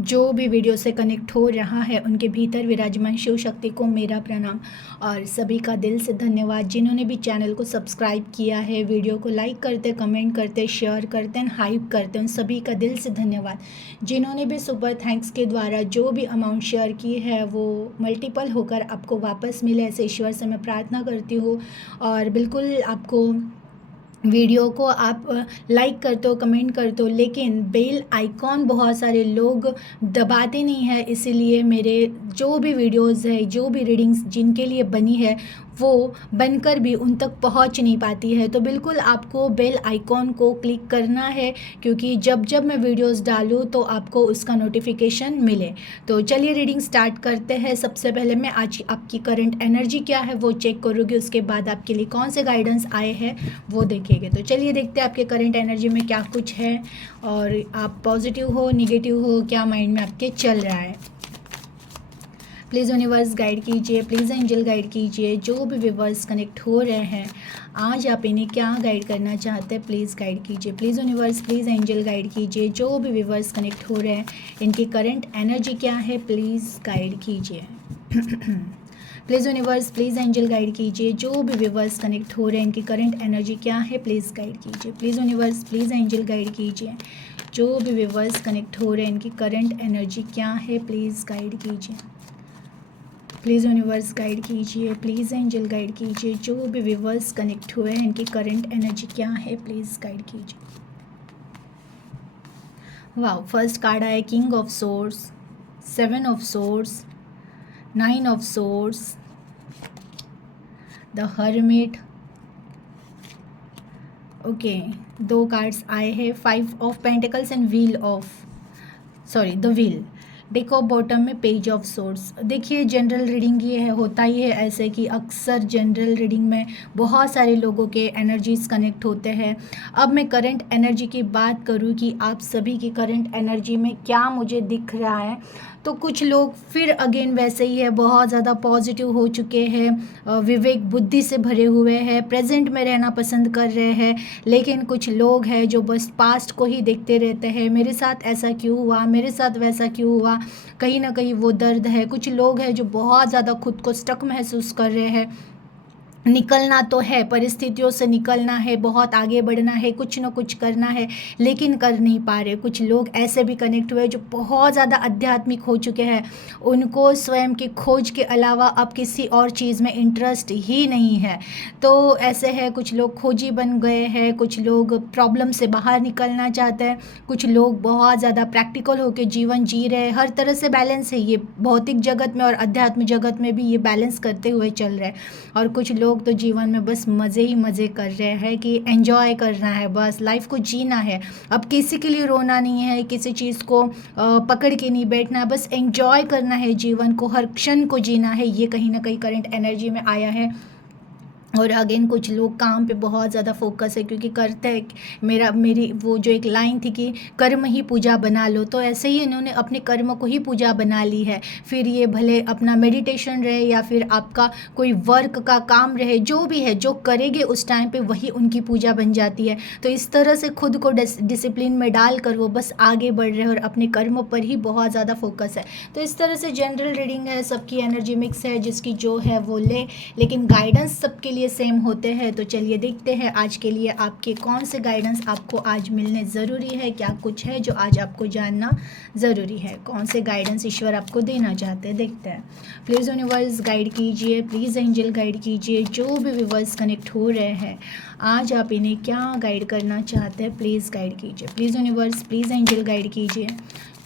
जो भी वीडियो से कनेक्ट हो रहा है उनके भीतर विराजमान शिव शक्ति को मेरा प्रणाम। और सभी का दिल से धन्यवाद जिन्होंने भी चैनल को सब्सक्राइब किया है, वीडियो को लाइक करते, कमेंट करते, शेयर करते हैं, हाइप करते हैं, उन सभी का दिल से धन्यवाद। जिन्होंने भी सुपर थैंक्स के द्वारा जो भी अमाउंट शेयर की है वो मल्टीपल होकर आपको वापस मिले, ऐसे ईश्वर से मैं प्रार्थना करती हूँ। और बिल्कुल आपको वीडियो को आप लाइक करते हो, कमेंट करते हो, लेकिन बेल आइकॉन बहुत सारे लोग दबाते नहीं है, इसीलिए मेरे जो भी वीडियोस है, जो भी रीडिंग्स जिनके लिए बनी है वो बनकर भी उन तक पहुंच नहीं पाती है। तो बिल्कुल आपको बेल आइकॉन को क्लिक करना है, क्योंकि जब जब मैं वीडियोस डालूँ तो आपको उसका नोटिफिकेशन मिले। तो चलिए रीडिंग स्टार्ट करते हैं। सबसे पहले मैं आज आपकी करंट एनर्जी क्या है वो चेक करूँगी, उसके बाद आपके लिए कौन से गाइडेंस आए हैं वो देखेंगे। तो चलिए देखते हैं आपके करंट एनर्जी में क्या कुछ है, और आप पॉजिटिव हो, निगेटिव हो, क्या माइंड में आपके चल रहा है। प्लीज़ यूनिवर्स गाइड कीजिए, प्लीज़ एंजल गाइड कीजिए। जो भी व्यूवर्स कनेक्ट हो रहे हैं आज आप इन्हें क्या गाइड करना चाहते हैं प्लीज़ गाइड कीजिए। Please universe, please angel guide कीजिए। जो भी व्यूवर्स कनेक्ट हो रहे हैं इनकी करंट एनर्जी क्या है प्लीज़ गाइड कीजिए। Please universe, please angel guide कीजिए। जो भी व्यूवर्स कनेक्ट हो रहे हैं इनकी करंट एनर्जी क्या है प्लीज़ गाइड कीजिए। Please universe, please angel guide कीजिए। जो भी व्यूवर्स कनेक्ट हो रहे हैं इनकी करंट एनर्जी क्या है प्लीज़ गाइड कीजिए। प्लीज़ यूनिवर्स गाइड कीजिए, प्लीज़ एंजल गाइड कीजिए। जो भी व्यूवर्स कनेक्ट हुए हैं इनकी करंट एनर्जी क्या है प्लीज़ गाइड कीजिए। वाओ, फर्स्ट कार्ड आया king of source, 7 of source, 9 of source, the hermit. Okay, 2 cards आए हैं, 5 of pentacles and the wheel. देखो बॉटम में पेज ऑफ सोर्स। देखिए जनरल रीडिंग ये है, होता ही है ऐसे कि अक्सर जनरल रीडिंग में बहुत सारे लोगों के एनर्जीज कनेक्ट होते हैं। अब मैं करंट एनर्जी की बात करूँ कि आप सभी की करंट एनर्जी में क्या मुझे दिख रहा है, तो कुछ लोग फिर अगेन वैसे ही है, बहुत ज़्यादा पॉजिटिव हो चुके हैं, विवेक बुद्धि से भरे हुए हैं, प्रेजेंट में रहना पसंद कर रहे हैं। लेकिन कुछ लोग हैं जो बस पास्ट को ही देखते रहते हैं, मेरे साथ ऐसा क्यों हुआ, मेरे साथ वैसा क्यों हुआ, कहीं ना कहीं वो दर्द है। कुछ लोग हैं जो बहुत ज़्यादा खुद को स्टक महसूस कर रहे हैं, निकलना तो है, परिस्थितियों से निकलना है, बहुत आगे बढ़ना है, कुछ ना कुछ करना है, लेकिन कर नहीं पा रहे। कुछ लोग ऐसे भी कनेक्ट हुए जो बहुत ज़्यादा आध्यात्मिक हो चुके हैं, उनको स्वयं की खोज के अलावा अब किसी और चीज़ में इंटरेस्ट ही नहीं है। तो ऐसे है, कुछ लोग खोजी बन गए हैं, कुछ लोग प्रॉब्लम से बाहर निकलना चाहते हैं, कुछ लोग बहुत ज़्यादा प्रैक्टिकल होकर जीवन जी रहे हैं। हर तरह से बैलेंस है, ये भौतिक जगत में और अध्यात्म जगत में भी ये बैलेंस करते हुए चल रहे हैं। और कुछ लोग तो जीवन में बस मज़े ही मज़े कर रहे हैं कि एंजॉय करना है, बस लाइफ को जीना है। अब किसी के लिए रोना नहीं है, किसी चीज़ को पकड़ के नहीं बैठना है, बस एंजॉय करना है, जीवन को हर क्षण को जीना है। ये कहीं ना कहीं करंट एनर्जी में आया है। और अगेन कुछ लोग काम पे बहुत ज़्यादा फोकस है, क्योंकि करते हैं, मेरी वो जो एक लाइन थी कि कर्म ही पूजा बना लो, तो ऐसे ही इन्होंने अपने कर्म को ही पूजा बना ली है। फिर ये भले अपना मेडिटेशन रहे या फिर आपका कोई वर्क का काम रहे, जो भी है, जो करेंगे उस टाइम पे वही उनकी पूजा बन जाती है। तो इस तरह से खुद को डिसिप्लिन में डाल कर वो बस आगे बढ़ रहे हैं और अपने कर्म पर ही बहुत ज़्यादा फोकस है। तो इस तरह से जनरल रीडिंग है, सबकी एनर्जी मिक्स है, जिसकी जो है वो ले, लेकिन गाइडेंस सबके लिए सेम होते हैं। तो चलिए देखते हैं आज के लिए आपके कौन से गाइडेंस आपको आज मिलने ज़रूरी है, क्या कुछ है जो आज आपको जानना ज़रूरी है, कौन से गाइडेंस ईश्वर आपको देना चाहते हैं, देखते हैं। प्लीज़ यूनिवर्स गाइड कीजिए, प्लीज़ एंजल गाइड कीजिए। जो भी व्यूवर्स कनेक्ट हो रहे हैं आज आप इन्हें क्या गाइड करना चाहते हैं प्लीज़ गाइड कीजिए। Please universe, please angel guide कीजिए।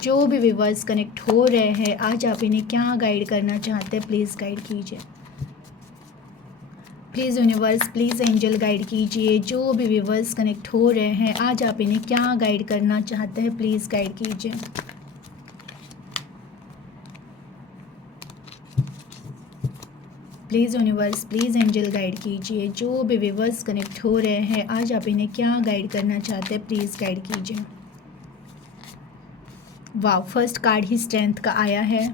जो भी व्यूवर्स कनेक्ट हो रहे हैं आज आप इन्हें क्या गाइड करना चाहते हैं प्लीज़ गाइड कीजिए। Please universe, please angel guide कीजिए। जो भी व्यूवर्स कनेक्ट हो रहे हैं आज आप इन्हें क्या गाइड करना चाहते हैं प्लीज़ गाइड कीजिए। Please universe, please angel guide कीजिए। जो भी व्यूवर्स कनेक्ट हो रहे हैं आज आप इन्हें क्या गाइड करना चाहते हैं प्लीज़ गाइड कीजिए। वाह, फर्स्ट कार्ड ही स्ट्रेंथ का आया है,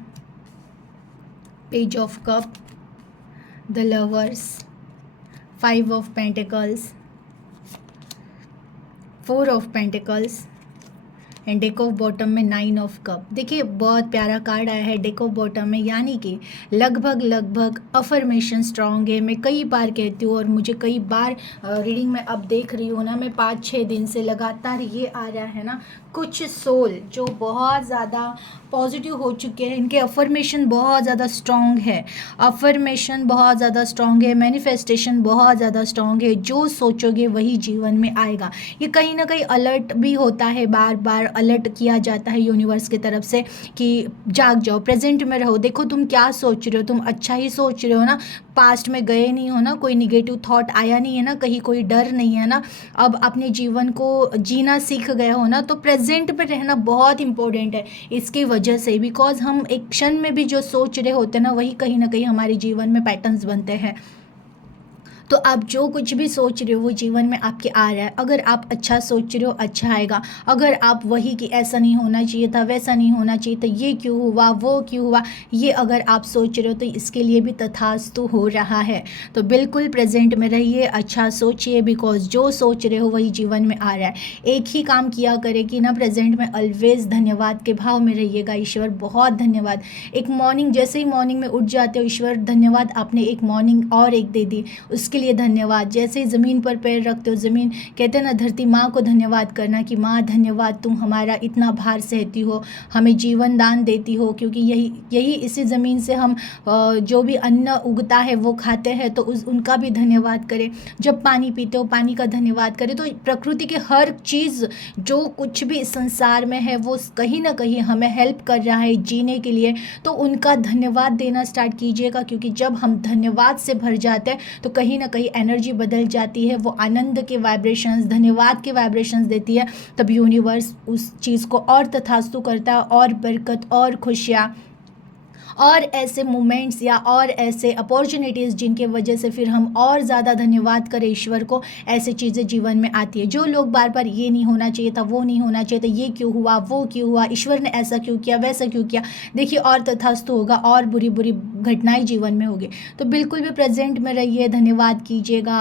page of cup, the lovers, 5 of pentacles, 4 of pentacles and deck of bottom में 9 ऑफ कप। देखिए बहुत प्यारा कार्ड आया है डेक ऑफ बॉटम में, यानी कि लगभग अफर्मेशन स्ट्रांग है। मैं कई बार कहती हूँ और मुझे कई बार रीडिंग में अब देख रही हूँ ना, मैं 5-6 दिन से लगातार ये आ रहा है ना, कुछ सोल जो बहुत ज़्यादा पॉजिटिव हो चुके हैं, इनके अफर्मेशन बहुत ज़्यादा स्ट्रॉन्ग है, अफर्मेशन बहुत ज़्यादा स्ट्रॉन्ग है, मैनिफेस्टेशन बहुत ज़्यादा स्ट्रॉन्ग है। जो सोचोगे वही जीवन में आएगा। ये कहीं ना कहीं अलर्ट भी होता है, बार बार अलर्ट किया जाता है यूनिवर्स की तरफ से कि जाग जाओ, प्रेजेंट में रहो। देखो तुम क्या सोच रहे हो, तुम अच्छा ही सोच रहे हो ना, पास्ट में गए नहीं हो ना, कोई निगेटिव थॉट आया नहीं है ना, कहीं कोई डर नहीं है ना, अब अपने जीवन को जीना सीख गए हो ना, तो प्रेजेंट में रहना बहुत इंपॉर्टेंट है इसकी वजह से। बिकॉज हम एक क्षण में भी जो सोच रहे होते हैं ना, वही कहीं ना कहीं हमारे जीवन में पैटर्न्स बनते हैं। तो आप जो कुछ भी सोच रहे हो वो जीवन में आपके आ रहा है। अगर आप अच्छा सोच रहे हो अच्छा आएगा, अगर आप वही कि ऐसा नहीं होना चाहिए था, वैसा नहीं होना चाहिए था, ये क्यों हुआ, वो क्यों हुआ, ये अगर आप सोच रहे हो तो इसके लिए भी तथास्तु हो रहा है। तो बिल्कुल प्रेजेंट में रहिए, अच्छा सोचिए, बिकॉज जो सोच रहे हो वही जीवन में आ रहा है। एक ही काम किया करे कि ना, प्रेजेंट में ऑलवेज धन्यवाद के भाव में रहिएगा। ईश्वर बहुत धन्यवाद। एक मॉर्निंग, जैसे ही मॉर्निंग में उठ जाते हो, ईश्वर धन्यवाद आपने एक मॉर्निंग और एक दे दी, उसके लिए धन्यवाद। जैसे ही ज़मीन पर पैर रखते हो, ज़मीन कहते हैं ना, धरती माँ को धन्यवाद करना कि माँ धन्यवाद, तुम हमारा इतना भार सहती हो, हमें जीवन दान देती हो, क्योंकि यही इसी ज़मीन से हम जो भी अन्न उगता है वो खाते हैं, तो उनका भी धन्यवाद करें। जब पानी पीते हो पानी का धन्यवाद करें। तो प्रकृति के हर चीज़ जो कुछ भी इस संसार में है वो कहीं ना कहीं हमें हेल्प कर रहा है जीने के लिए, तो उनका धन्यवाद देना स्टार्ट कीजिएगा। क्योंकि जब हम धन्यवाद से भर जाते हैं तो कहीं ना कहीं एनर्जी बदल जाती है, वो आनंद के वाइब्रेशंस, धन्यवाद के वाइब्रेशंस देती है। तब यूनिवर्स उस चीज़ को और तथास्तु करता है, और बरकत और खुशियाँ और ऐसे मोमेंट्स या और ऐसे अपॉर्चुनिटीज़ जिनके वजह से फिर हम और ज़्यादा धन्यवाद करें ईश्वर को, ऐसी चीज़ें जीवन में आती है। जो लोग बार बार ये नहीं होना चाहिए था, वो नहीं होना चाहिए था, ये क्यों हुआ, वो क्यों हुआ, ईश्वर ने ऐसा क्यों किया, वैसा क्यों किया, देखिए और तथास्तु होगा और बुरी बुरी घटनाएं जीवन में होगी। तो बिल्कुल भी प्रेजेंट में रहिए, धन्यवाद कीजिएगा,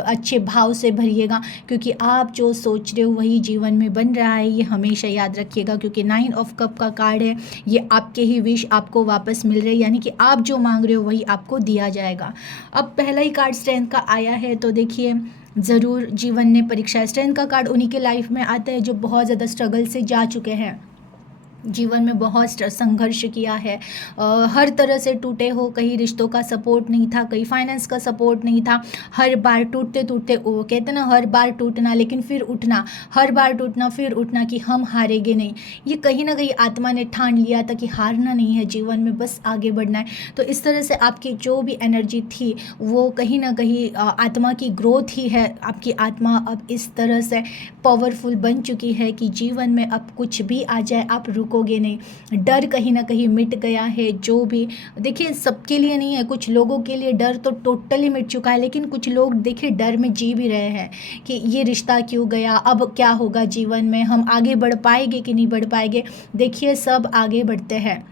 अच्छे भाव से भरिएगा, क्योंकि आप जो सोच रहे हो वही जीवन में बन रहा है। ये हमेशा याद रखिएगा, क्योंकि 9 ऑफ कप का कार्ड है, ये आपके ही विश आपको वापस मिल रही है, यानी कि आप जो मांग रहे हो वही आपको दिया जाएगा। अब पहला ही कार्ड स्ट्रेंथ का आया है, तो देखिए ज़रूर जीवन ने परीक्षा, स्ट्रेंथ का कार्ड उन्हीं के लाइफ में आता है जो बहुत ज़्यादा स्ट्रगल से जा चुके हैं, जीवन में बहुत संघर्ष किया है, हर तरह से टूटे हो, कहीं रिश्तों का सपोर्ट नहीं था, कहीं फाइनेंस का सपोर्ट नहीं था, हर बार टूटते टूटते, वो कहते ना, हर बार टूटना लेकिन फिर उठना, हर बार टूटना फिर उठना, कि हम हारेंगे नहीं। ये कहीं ना कहीं आत्मा ने ठान लिया था कि हारना नहीं है जीवन में, बस आगे बढ़ना है। तो इस तरह से आपकी जो भी एनर्जी थी वो कहीं ना कहीं आत्मा की ग्रोथ ही है। आपकी आत्मा अब इस तरह से पावरफुल बन चुकी है कि जीवन में अब कुछ भी आ जाए आप रुकोगे नहीं। डर कहीं ना कहीं मिट गया है। जो भी देखिए, सबके लिए नहीं है, कुछ लोगों के लिए डर तो टोटली मिट चुका है, लेकिन कुछ लोग देखिए डर में जी भी रहे हैं कि ये रिश्ता क्यों गया, अब क्या होगा जीवन में, हम आगे बढ़ पाएंगे कि नहीं बढ़ पाएंगे। देखिए सब आगे बढ़ते हैं,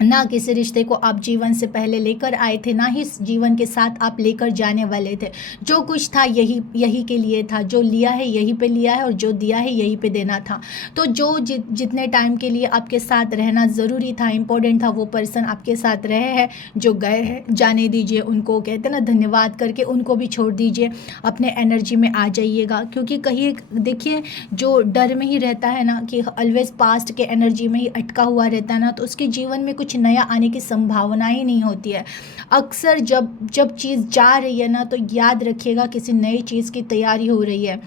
ना किसी रिश्ते को आप जीवन से पहले लेकर आए थे, ना ही जीवन के साथ आप लेकर जाने वाले थे। जो कुछ था यही के लिए था, जो लिया है यहीं पे लिया है और जो दिया है यहीं पे देना था। तो जो जितने टाइम के लिए आपके साथ रहना ज़रूरी था, इम्पोर्टेंट था, वो पर्सन आपके साथ रहे हैं। जो गए हैं जाने दीजिए उनको, कहते हैं ना, धन्यवाद करके उनको भी छोड़ दीजिए, अपने एनर्जी में आ जाइएगा। क्योंकि कहीं देखिए जो डर में ही रहता है ना, कि ऑलवेज पास्ट के एनर्जी में ही अटका हुआ रहता है ना, तो उसके जीवन में कुछ नया आने की संभावना ही नहीं होती है। अक्सर जब चीज़ जा रही है ना, तो याद रखिएगा किसी नई चीज़ की तैयारी हो रही है।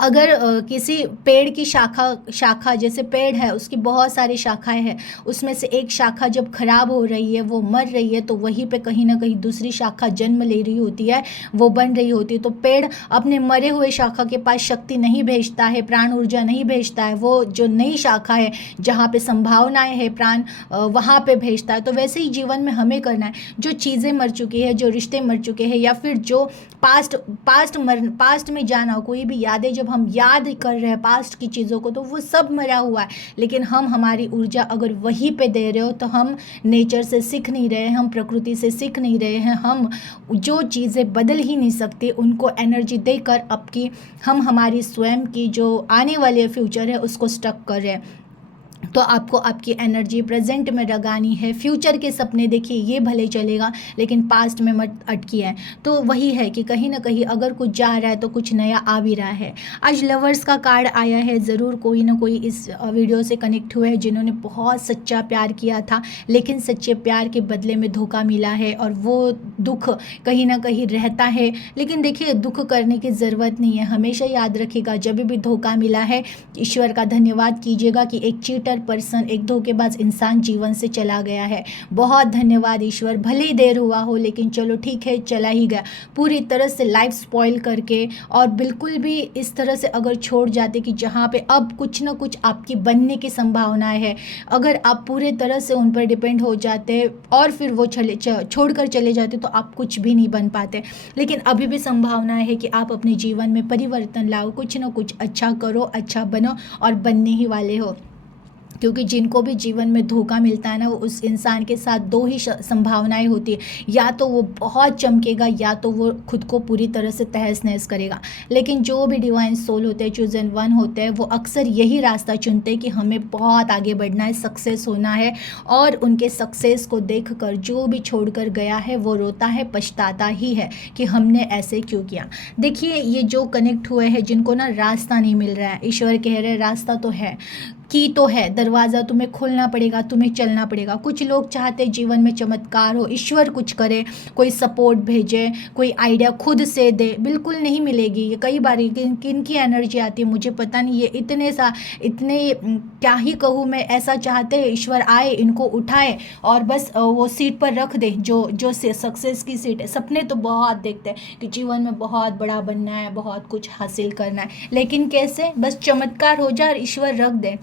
अगर किसी पेड़ की शाखा जैसे पेड़ है, उसकी बहुत सारी शाखाएं हैं, उसमें से एक शाखा जब खराब हो रही है, वो मर रही है, तो वहीं पे कहीं ना कहीं दूसरी शाखा जन्म ले रही होती है, वो बन रही होती है। तो पेड़ अपने मरे हुए शाखा के पास शक्ति नहीं भेजता है, प्राण ऊर्जा नहीं भेजता है, वो जो नई शाखा है जहाँ पे संभावनाएं है प्राण वहाँ पे भेजता है। तो वैसे ही जीवन में हमें करना है, जो चीज़ें मर चुकी है, जो रिश्ते मर चुके हैं, या फिर जो पास्ट में जाना हो, कोई भी यादें जब जब हम याद कर रहे हैं पास्ट की चीज़ों को तो वो सब मरा हुआ है, लेकिन हम हमारी ऊर्जा अगर वहीं पे दे रहे हो तो हम नेचर से सीख नहीं रहे हैं, हम प्रकृति से सीख नहीं रहे हैं, हम जो चीज़ें बदल ही नहीं सकते उनको एनर्जी देकर आपकी हम हमारी स्वयं की जो आने वाले फ्यूचर है उसको स्टक कर रहे हैं। तो आपको आपकी एनर्जी प्रेजेंट में लगानी है। फ्यूचर के सपने देखिए ये भले चलेगा लेकिन पास्ट में मत अटकिए। तो वही है कि कहीं ना कहीं अगर कुछ जा रहा है तो कुछ नया आ भी रहा है। आज लवर्स का कार्ड आया है, ज़रूर कोई ना कोई इस वीडियो से कनेक्ट हुए हैं जिन्होंने बहुत सच्चा प्यार किया था लेकिन सच्चे प्यार के बदले में धोखा मिला है और वो दुख कहीं ना कहीं रहता है। लेकिन देखिए दुख करने की ज़रूरत नहीं है। हमेशा याद रखिएगा जब भी धोखा मिला है ईश्वर का धन्यवाद कीजिएगा कि एक चीटर पर्सन, एक धोखेबाज इंसान जीवन से चला गया है। बहुत धन्यवाद ईश्वर, भले ही देर हुआ हो लेकिन चलो ठीक है, चला ही गया। पूरी तरह से लाइफ स्पॉइल करके और बिल्कुल भी इस तरह से अगर छोड़ जाते कि जहाँ पे अब कुछ ना कुछ आपकी बनने की संभावनाएं है, अगर आप पूरे तरह से उन पर डिपेंड हो जाते और फिर वो छोड़कर चले जाते तो आप कुछ भी नहीं बन पाते। लेकिन अभी भी संभावनाएं है कि आप अपने जीवन में परिवर्तन लाओ, कुछ ना कुछ अच्छा करो, अच्छा बनो और बनने ही वाले हो। क्योंकि जिनको भी जीवन में धोखा मिलता है ना, वो उस इंसान के साथ दो ही संभावनाएं होती है, या तो वो बहुत चमकेगा या तो वो खुद को पूरी तरह से तहस नहस करेगा। लेकिन जो भी डिवाइन सोल होते हैं, चूजन वन होते हैं, वो अक्सर यही रास्ता चुनते हैं कि हमें बहुत आगे बढ़ना है, सक्सेस होना है। और उनके सक्सेस को देखकर जो भी छोड़कर गया है वो रोता है, पछताता ही है कि हमने ऐसे क्यों किया। देखिए ये जो कनेक्ट हुए हैं जिनको ना रास्ता नहीं मिल रहा है, ईश्वर कह रहे हैं रास्ता तो है, की तो है, दरवाज़ा तुम्हें खोलना पड़ेगा, तुम्हें चलना पड़ेगा। कुछ लोग चाहते जीवन में चमत्कार हो, ईश्वर कुछ करे, कोई सपोर्ट भेजे, कोई आइडिया खुद से दे, बिल्कुल नहीं मिलेगी। ये कई बार किन की एनर्जी आती है मुझे पता नहीं, ये इतने क्या ही कहूँ मैं, ऐसा चाहते हैं ईश्वर आए, इनको उठाए और बस वो सीट पर रख दे जो सक्सेस की सीट है। सपने तो बहुत देखते हैं कि जीवन में बहुत बड़ा बनना है, बहुत कुछ हासिल करना है, लेकिन कैसे, बस चमत्कार हो जाए और ईश्वर रख दे।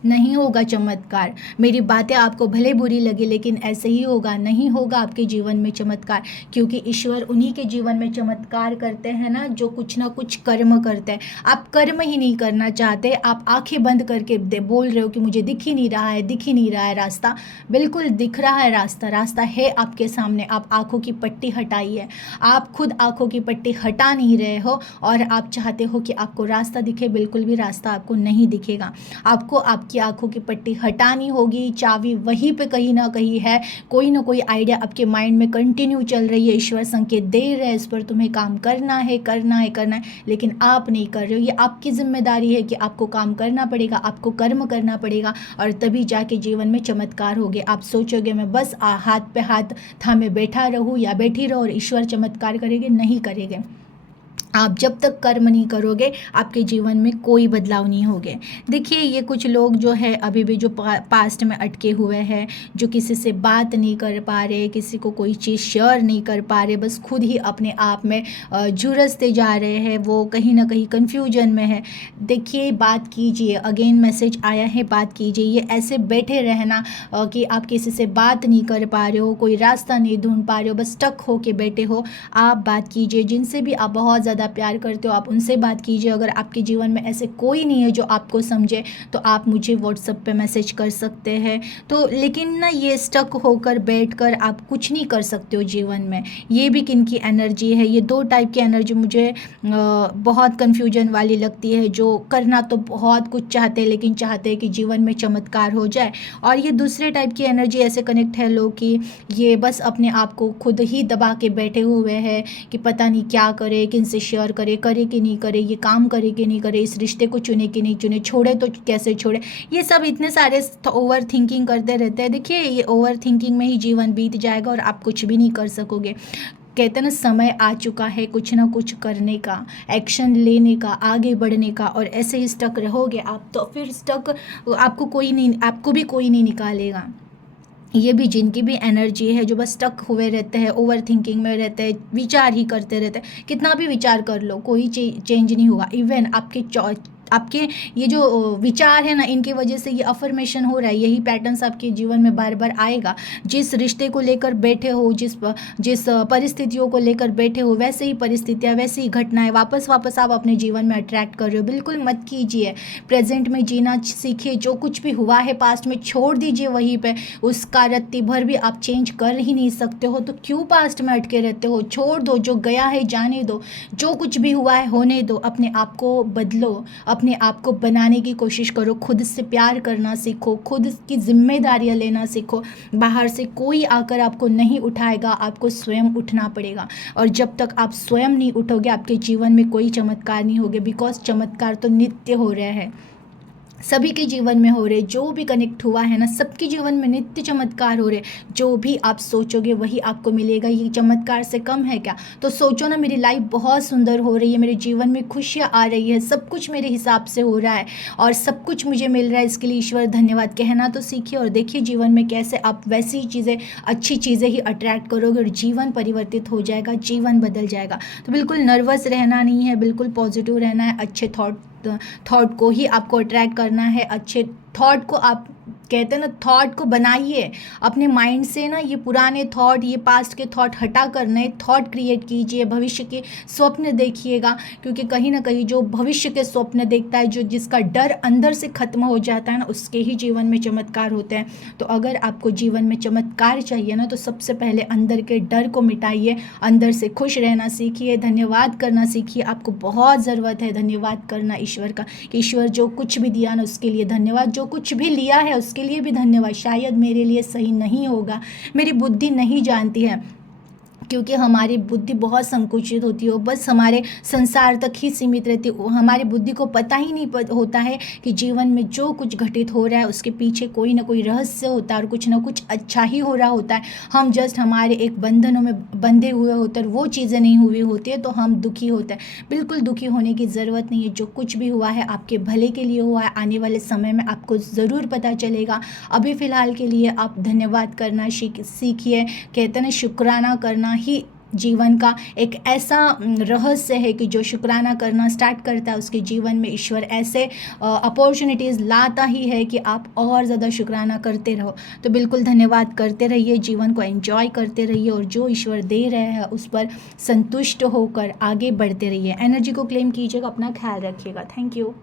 नहीं होगा चमत्कार। मेरी बातें आपको भले बुरी लगी लेकिन ऐसे ही होगा, नहीं होगा आपके जीवन में चमत्कार, क्योंकि ईश्वर उन्हीं के जीवन में चमत्कार करते हैं ना जो कुछ ना कुछ कर्म करते हैं। आप कर्म ही नहीं करना चाहते, आप आंखें बंद करके बोल रहे हो कि मुझे दिख ही नहीं रहा है, दिख ही नहीं रहा है रास्ता। बिल्कुल दिख रहा है रास्ता, रास्ता है आपके सामने। आप आंखों की पट्टी हटाइए, आप खुद आंखों की पट्टी हटा नहीं रहे हो और आप चाहते हो कि आपको रास्ता दिखे, बिल्कुल भी रास्ता आपको नहीं दिखेगा। आपको आपकी आंखों की पट्टी हटानी होगी। चाबी वहीं पे कहीं ना कहीं है, कोई ना कोई आइडिया आपके माइंड में कंटिन्यू चल रही है, ईश्वर संकेत दे रहे हैं, इस पर तुम्हें काम करना है, करना है, करना है, लेकिन आप नहीं कर रहे हो। ये आपकी जिम्मेदारी है कि आपको काम करना पड़ेगा, आपको कर्म करना पड़ेगा और तभी जाके जीवन में चमत्कार होगे। आप सोचोगे मैं बस हाथ पे हाथ थामे बैठा रहूँ या बैठी रहूँ और ईश्वर चमत्कार करेंगे, नहीं करेंगे। आप जब तक कर्म नहीं करोगे आपके जीवन में कोई बदलाव नहीं होगे। देखिए ये कुछ लोग जो है अभी भी जो पास्ट में अटके हुए हैं, जो किसी से बात नहीं कर पा रहे, किसी को कोई चीज़ शेयर नहीं कर पा रहे, बस खुद ही अपने आप में झुरसते जा रहे हैं, वो कहीं ना कहीं कन्फ्यूजन में है। देखिए बात कीजिए, अगेन मैसेज आया है, बात कीजिए। ये ऐसे बैठे रहना कि आप किसी से बात नहीं कर पा रहे हो, कोई रास्ता नहीं ढूंढ पा रहे हो, बस स्टक होके बैठे हो, आप बात कीजिए। जिनसे भी आप बहुत ज़्यादा प्यार करते हो आप उनसे बात कीजिए। अगर आपके जीवन में ऐसे कोई नहीं है जो आपको समझे तो आप मुझे व्हाट्सएप पे मैसेज कर सकते हैं। तो लेकिन ना ये स्टक होकर बैठकर आप कुछ नहीं कर सकते हो जीवन में। ये भी किन की एनर्जी है, ये दो टाइप की एनर्जी मुझे बहुत कन्फ्यूजन वाली लगती है। जो करना तो बहुत कुछ चाहते हैं लेकिन चाहते हैं कि जीवन में चमत्कार हो जाए, और ये दूसरे टाइप की एनर्जी ऐसे कनेक्ट है लोग कि ये बस अपने आप को खुद ही दबा के बैठे हुए हैं कि पता नहीं क्या करे, किन से शेयर करे कि नहीं करे, ये काम करे कि नहीं करे, इस रिश्ते को चुने कि नहीं चुने, छोड़े तो कैसे छोड़े। ये सब इतने सारे ओवर थिंकिंग करते रहते हैं। देखिए ये ओवर थिंकिंग में ही जीवन बीत जाएगा और आप कुछ भी नहीं कर सकोगे। कहते हैं ना समय आ चुका है कुछ ना कुछ करने का, एक्शन लेने का, आगे बढ़ने का, और ऐसे ही स्टक रहोगे आप तो फिर स्टक आपको भी कोई नहीं निकालेगा। ये भी जिनकी भी एनर्जी है जो बस स्टक हुए रहते हैं, ओवर थिंकिंग में रहते हैं, विचार ही करते रहते हैं, कितना भी विचार कर लो कोई चेंज नहीं होगा। इवन आपके आपके ये जो विचार है ना, इनकी वजह से ये अफर्मेशन हो रहा है, यही पैटर्न्स आपके जीवन में बार बार आएगा। जिस रिश्ते को लेकर बैठे हो, जिस परिस्थितियों को लेकर बैठे हो, वैसे ही परिस्थितियाँ, वैसे ही घटनाएं वापस वापस आप अपने जीवन में अट्रैक्ट कर रहे हो। बिल्कुल मत कीजिए, प्रेजेंट में जीना सीखिए। जो कुछ भी हुआ है पास्ट में छोड़ दीजिए वहीं पे, उसका रत्ती भर भी आप चेंज कर ही नहीं सकते हो, तो क्यों पास्ट में अटके रहते हो। छोड़ दो, जो गया है जाने दो, जो कुछ भी हुआ है होने दो। अपने आप को बदलो, अपने आप को बनाने की कोशिश करो, खुद से प्यार करना सीखो, खुद की जिम्मेदारियां लेना सीखो। बाहर से कोई आकर आपको नहीं उठाएगा, आपको स्वयं उठना पड़ेगा। और जब तक आप स्वयं नहीं उठोगे, आपके जीवन में कोई चमत्कार नहीं होगे, बिकॉज चमत्कार तो नित्य हो रहा है, सभी के जीवन में हो रहे। जो भी कनेक्ट हुआ है ना, सबके जीवन में नित्य चमत्कार हो रहे। जो भी आप सोचोगे वही आपको मिलेगा। ये चमत्कार से कम है क्या? तो सोचो ना, मेरी लाइफ बहुत सुंदर हो रही है, मेरे जीवन में खुशियाँ आ रही है, सब कुछ मेरे हिसाब से हो रहा है और सब कुछ मुझे मिल रहा है। इसके लिए ईश्वर धन्यवाद कहना तो सीखिए और देखिए जीवन में कैसे आप वैसी चीज़ें, अच्छी चीज़ें ही अट्रैक्ट करोगे और जीवन परिवर्तित हो जाएगा, जीवन बदल जाएगा। तो बिल्कुल नर्वस रहना नहीं है, बिल्कुल पॉजिटिव रहना है। अच्छे थॉट को ही आपको अट्रैक्ट करना है। अच्छे थॉट को, आप कहते हैं ना, थॉट को बनाइए अपने माइंड से ना। ये पुराने थॉट, ये पास्ट के थॉट हटा कर नए थॉट क्रिएट कीजिए। भविष्य के स्वप्न देखिएगा, क्योंकि कहीं ना कहीं जो भविष्य के स्वप्न देखता है, जो जिसका डर अंदर से खत्म हो जाता है ना, उसके ही जीवन में चमत्कार होते हैं। तो अगर आपको जीवन में चमत्कार चाहिए ना, तो सबसे पहले अंदर के डर को मिटाइए, अंदर से खुश रहना सीखिए, धन्यवाद करना सीखिए। आपको बहुत ज़रूरत है धन्यवाद करना ईश्वर का, कि ईश्वर जो कुछ भी दिया ना उसके लिए धन्यवाद, जो कुछ भी लिया है उसके लिए भी धन्यवाद। शायद मेरे लिए सही नहीं होगा, मेरी बुद्धि नहीं जानती है, क्योंकि हमारी बुद्धि बहुत संकुचित होती है, बस हमारे संसार तक ही सीमित रहती है। हमारी बुद्धि को पता ही नहीं होता है कि जीवन में जो कुछ घटित हो रहा है उसके पीछे कोई ना कोई रहस्य होता है और कुछ ना कुछ अच्छा ही हो रहा होता है। हम जस्ट हमारे एक बंधनों में बंधे हुए होते हैं, वो चीज़ें नहीं हुई होती है तो हम दुखी होते हैं। बिल्कुल दुखी होने की ज़रूरत नहीं है। जो कुछ भी हुआ है आपके भले के लिए हुआ है। आने वाले समय में आपको ज़रूर पता चलेगा। अभी फ़िलहाल के लिए आप धन्यवाद करना सीखिए। कहते हैं ना, शुक्राना करना ही जीवन का एक ऐसा रहस्य है कि जो शुक्राना करना स्टार्ट करता है उसके जीवन में ईश्वर ऐसे अपॉर्चुनिटीज़ लाता ही है कि आप और ज़्यादा शुक्राना करते रहो। तो बिल्कुल धन्यवाद करते रहिए, जीवन को एंजॉय करते रहिए और जो ईश्वर दे रहे हैं उस पर संतुष्ट होकर आगे बढ़ते रहिए। एनर्जी को क्लेम कीजिएगा, अपना ख्याल रखिएगा। Thank you.